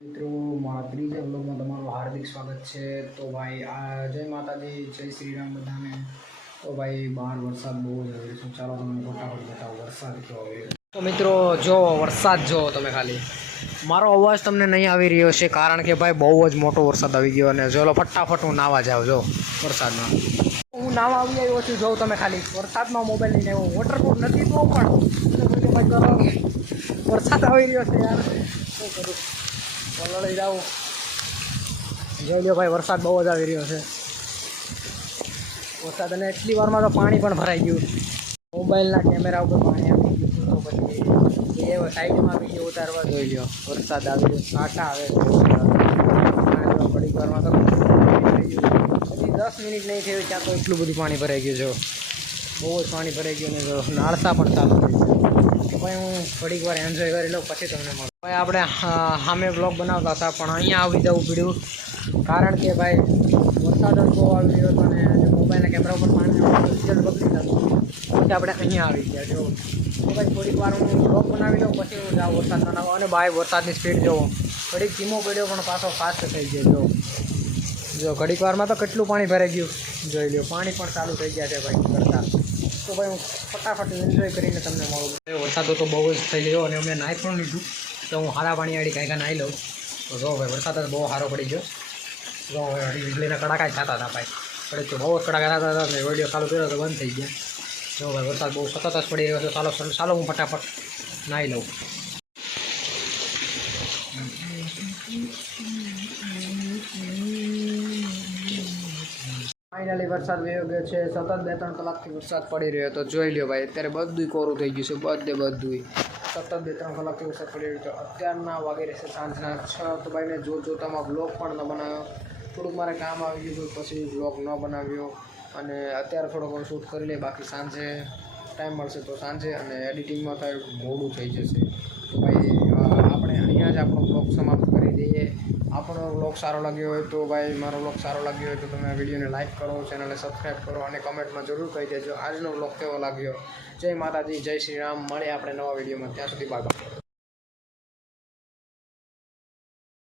મિત્રો મારા ત્રીજા બ્લોગમાં તમારું હાર્દિક સ્વાગત છે। તો ભાઈ આ જય માતાજી, જય શ્રી રામ બધાને। તો ભાઈ બહાર વરસાદ બહુ જ આવે છે, ચાલો તમને ફટાફટ બતાવો વરસાદ કેવો આવ્યો। તો મિત્રો જો વરસાદ જો તમે ખાલી મારો અવાજ તમને નહીં આવી રહ્યો છે, કારણ કે ભાઈ બહુ જ મોટો વરસાદ આવી ગયો અને ચલો ફટાફટ હું નાવા જાઉં। જો વરસાદમાં હું નાવા આવી આવ્યો છું, જોઉં તમે ખાલી વરસાદમાં મોબાઈલ લઈને આવ્યો, વોટરપ્રૂફ નથી તો પણ ભાઈ કરો વરસાદ આવી રહ્યો છે યાર, શું કરું લઈ જાઉં। જોઈ લો ભાઈ વરસાદ બહુ જ આવી રહ્યો છે, વરસાદ અને એટલી વારમાં તો પાણી પણ ભરાઈ ગયું, મોબાઈલના કેમેરા ઉપર પાણી આવી ગયું। તો પછી એ સાઈડમાં વિડીયો ઉતારવા જોઈ લો, વરસાદ આવી રહ્યો, કાંટા આવે ઘડીક વારમાં તો હજી 10 મિનિટ નહીં થયું ત્યાં તો એટલું બધું પાણી ભરાઈ ગયું છે, બહુ જ પાણી ભરાઈ ગયું અને નાળસા પણ ચાલુ થઈ ગયું। તો ભાઈ હું થોડીક વાર એન્જોય કરી લઉં પછી તમને મળું। ભાઈ આપણે સામે બ્લોગ બનાવતા હતા પણ અહીંયા આવી જવું પડ્યું, કારણ કે ભાઈ વરસાદ જ બહુ આવી રહ્યો હતો અને મોબાઈલના કેમેરા ઉપર પાણી રિઝલ્ટ બગડી જતું, પછી આપણે અહીંયા આવી ગયા। જો તો ભાઈ થોડીક વાર હું બ્લોગ બનાવી લઉં પછી હું જાઉં વરસાદ બનાવવા। અને ભાઈ વરસાદની સ્પીડ જોવો, ઘડીક ધીમો પડ્યો પણ પાછો ફાસ્ટ થઈ ગયો। જો ઘડીક વારમાં તો કેટલું પાણી ભરાઈ ગયું જોઈ લો, પાણી પણ ચાલુ થઈ ગયા છે ભાઈ વરસાદ। તો ભાઈ હું ફટાફટ એન્જોય કરીને તમને મળું। વરસાદ તો બહુ જ થઈ ગયો અને અમે નાહી પણ લીધું, તો હું હારા પાણી વાળી કાંઈ નાહી લઉં। તો જો ભાઈ વરસાદ જ બહુ સારો પડી ગયો, જો વીજળીના કડાકા થતા હતા ભાઈ, પડે તો બહુ જ કડાકા થતા હતા, મેં વિડીયો ચાલુ કર્યો તો બંધ થઈ ગયા। જો ભાઈ વરસાદ બહુ સતત જ પડી રહ્યો છે, ચાલો હું ફટાફટ નાહી લઉં। ફાઇનલી વરસાદ વયો ગયો છે, સતત 2-3 કલાકથી વરસાદ પડી રહ્યો હતો, જોઈ લ્યો ભાઈ અત્યારે બધું કોરું થઈ ગયું છે, બધું સતત 2-3 કલાકથી વરસાદ પડી રહ્યો છે। અત્યારના વાગે રહેશે સાંજના 6। તો ભાઈ મેં જોતામાં બ્લોગ પણ ન બનાવ્યો, થોડુંક મારે કામ આવી ગયું પછી બ્લોગ ન બનાવ્યો, અને અત્યારે થોડોક શૂટ કરી લે, બાકી સાંજે ટાઈમ મળશે તો સાંજે, અને એડિટિંગમાં તો મોડું થઈ જશે। તો ભાઈ આપણે અહીંયા જ આપણો બ્લોગ સમાપ્ત કરી દઈએ। આપણો બ્લોગ સારો લાગ્યો હોય તો ભાઈ મારો બ્લોગ સારો લાગ્યો હોય તો તમે આ વિડીયોને લાઇક કરો, ચેનલને સબસ્ક્રાઈબ કરો અને કમેન્ટમાં જરૂર કહી દેજો આજનો બ્લોગ કેવો લાગ્યો। જય માતાજી, જય શ્રી રામ, મળીએ આપણે નવા વિડીયોમાં, ત્યાં સુધી બાય બાય।